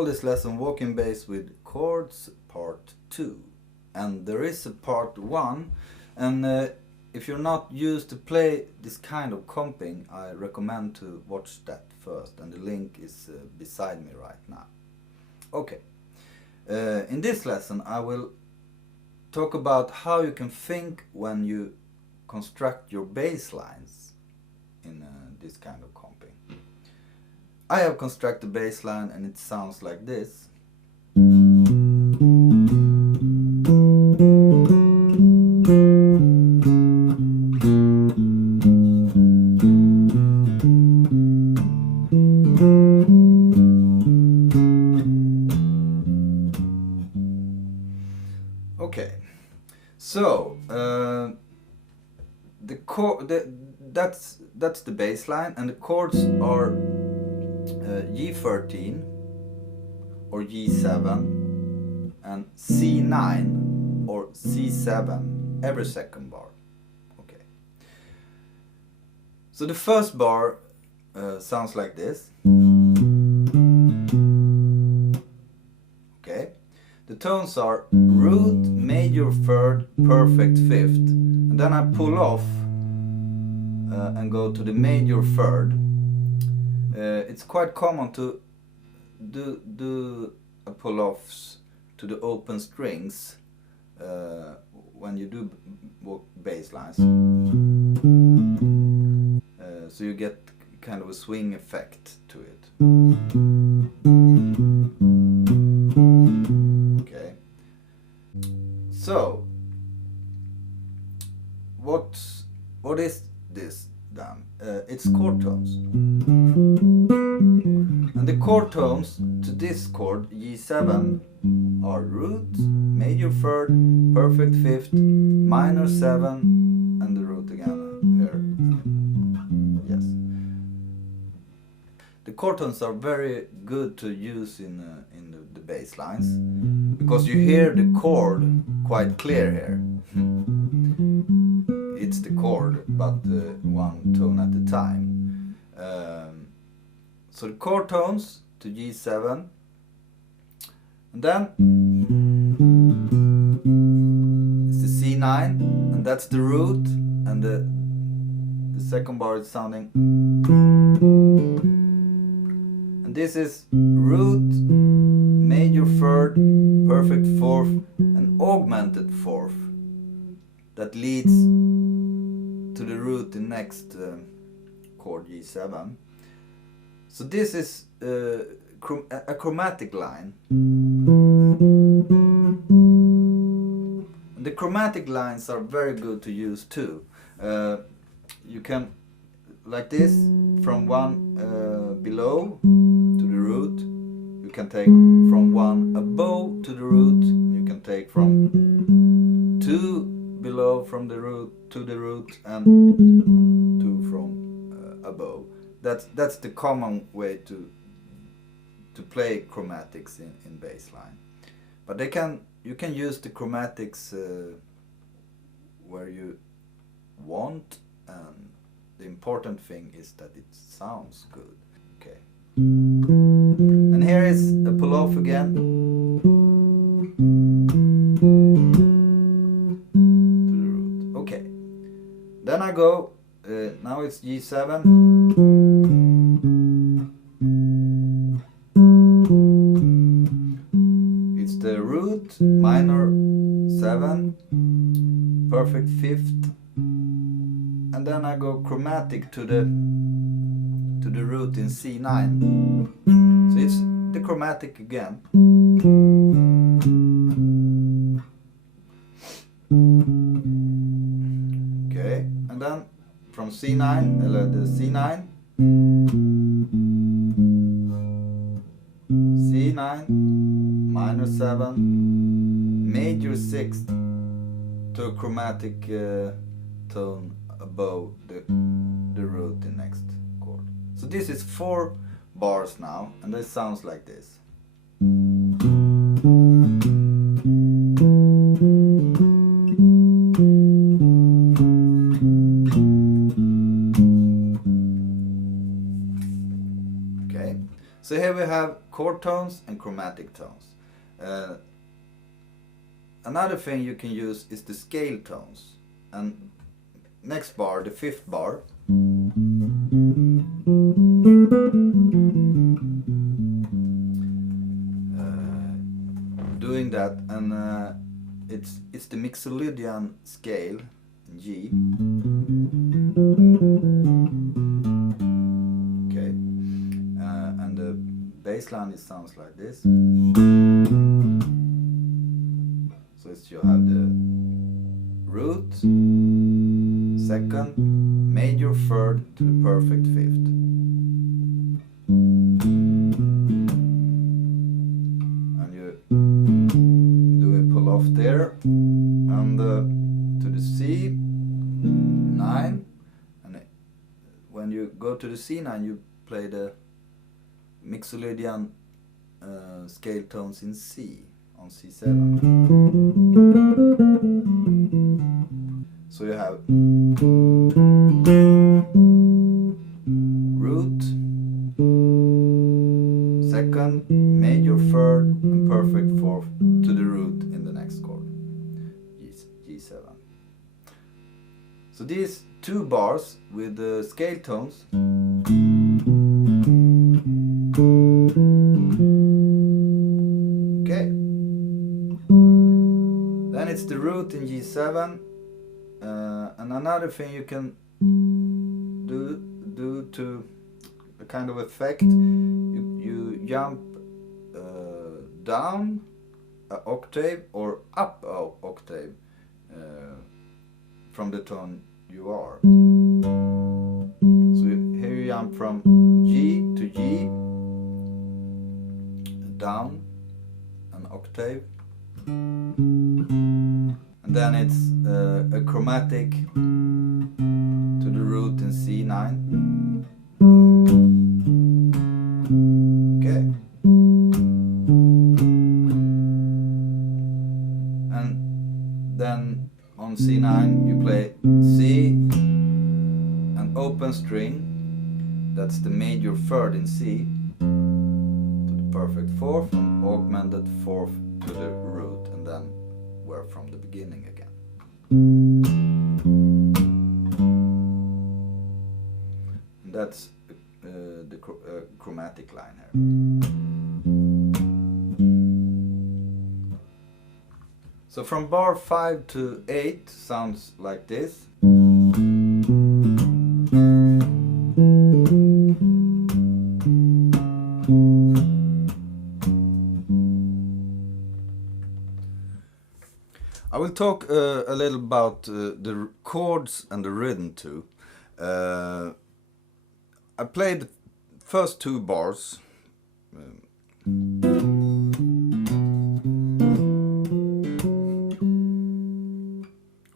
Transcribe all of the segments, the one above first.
call this lesson Walking Bass with Chords Part 2. And there is a Part 1, and if you're not used to play this kind of comping, I recommend to watch that first, and the link is beside me right now. Okay, in this lesson I will talk about how you can think when you construct your bass lines in this kind of comping. I have constructed a bass line and it sounds like this. Okay, so that's the bass line, and the chords are G13 or G7 and C9 or C7 every second bar. Okay, so the first bar sounds like this. Okay, the tones are root, major third, perfect fifth, and then I pull off and go to the major third. It's quite common to do pull-offs to the open strings when you do bass lines, so you get kind of a swing effect to it. Okay, so what is this then? It's chord tones. And the chord tones to this chord, G7, are root, major third, perfect fifth, minor 7, and the root again here. Yes. The chord tones are very good to use in the bass lines, because you hear the chord quite clear here. It's the chord, but one tone at a time. So the chord tones to G7, and then it's the C9, and that's the root, and the second bar is sounding, and this is root, major third, perfect fourth, and augmented fourth that leads to the root in next chord G7. So this is a chromatic line. The chromatic lines are very good to use too. You can, like this, from one below to the root. You can take from one above to the root. You can take from two below from the root to the root, and two from above. That's the common way to play chromatics in bass line. But you can use the chromatics where you want, and the important thing is that it sounds good. Okay. And here is a pull off again to the root. Okay. Then I go, now it's G7. It's the root, minor 7, perfect fifth, and then I go chromatic to the root in C9. So it's the chromatic again. Okay, and then from C9, the C9, C9, minor 7, major 6th to a chromatic tone above the root in next chord. So this is 4 bars now, and it sounds like this. So here we have chord tones and chromatic tones. Another thing you can use is the scale tones. And next bar, the fifth bar, doing that, and it's the Mixolydian scale in G. Okay, and the bass line, it sounds like this. So it's, you have the root, second, major third to the perfect fifth. And you do a pull off there, and to the C9, and when you go to the C9 you play the Mixolydian scale tones in C, on C7. So you have root, second, major third, and perfect fourth to the root in the next chord, G7. So these two bars with the scale tones it's the root in G7, and another thing you can do to a kind of effect, you jump down an octave or up an octave from the tone you are. So here you jump from G to G, down an octave. And then it's a chromatic to the root in C9. Okay. And then on C9 you play C, an open string, that's the major third in C, to the perfect fourth, and augmented fourth to the root, and then we're from the beginning again. And that's the chromatic line here. So from bar 5 to 8 sounds like this. I will talk a little about the chords and the rhythm too. I played the first two bars.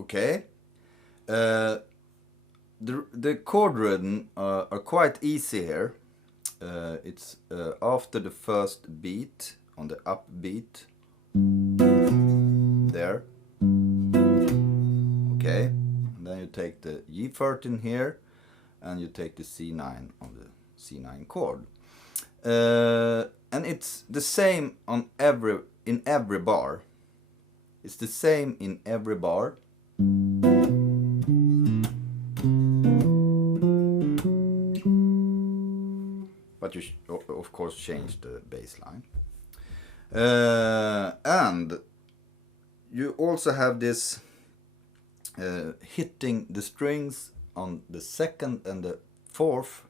Okay. The chord rhythm are quite easy here. It's after the first beat on the upbeat. There. Okay, and then you take the G13 here, and you take the C9 on the C9 chord, and it's the same on in every bar. It's the same in every bar. But you of course change the bass line, and you also have this hitting the strings on the second and the fourth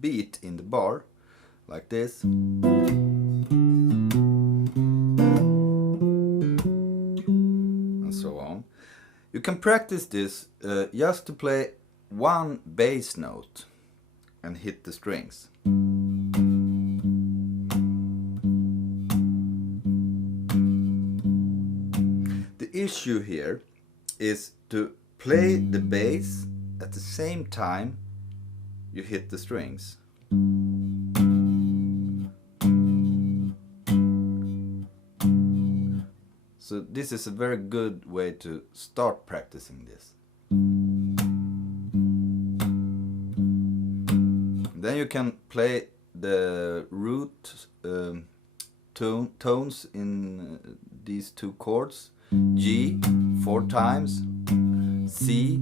beat in the bar, like this. And so on. You can practice this just to play one bass note and hit the strings. The issue here is to play the bass at the same time you hit the strings. So this is a very good way to start practicing this. Then you can play the root tones in these two chords. G 4 times, C,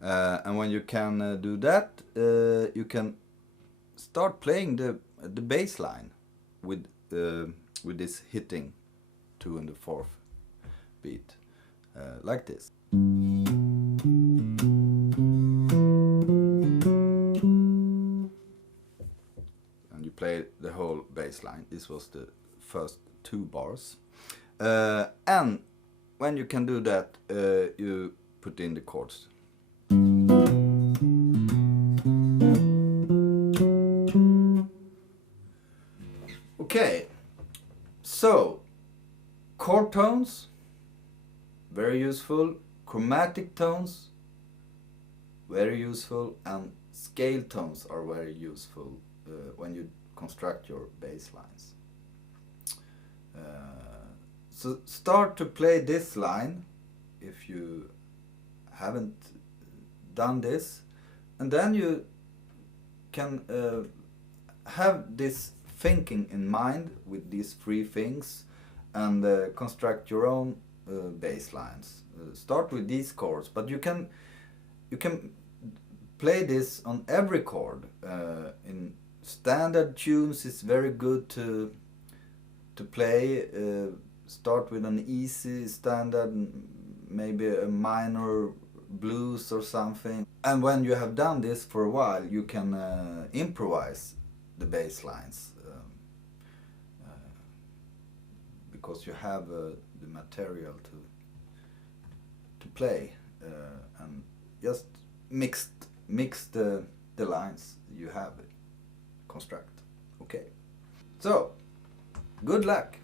and when you can do that, you can start playing the bass line with this hitting 2 and the 4th beat, like this. And you play the whole bass line. This was the first 2 bars. And when you can do that, you put in the chords. Okay, so chord tones, very useful. Chromatic tones, very useful. And scale tones are very useful when you construct your bass lines. So start to play this line if you haven't done this, and then you can have this thinking in mind with these 3 things, and construct your own bass lines. Start with these chords, but you can play this on every chord. In standard tunes, it's very good to play. Start with an easy standard, maybe a minor blues or something. And when you have done this for a while, you can improvise the bass lines, because you have the material to play, and just mix the lines you have construct. Okay, so good luck.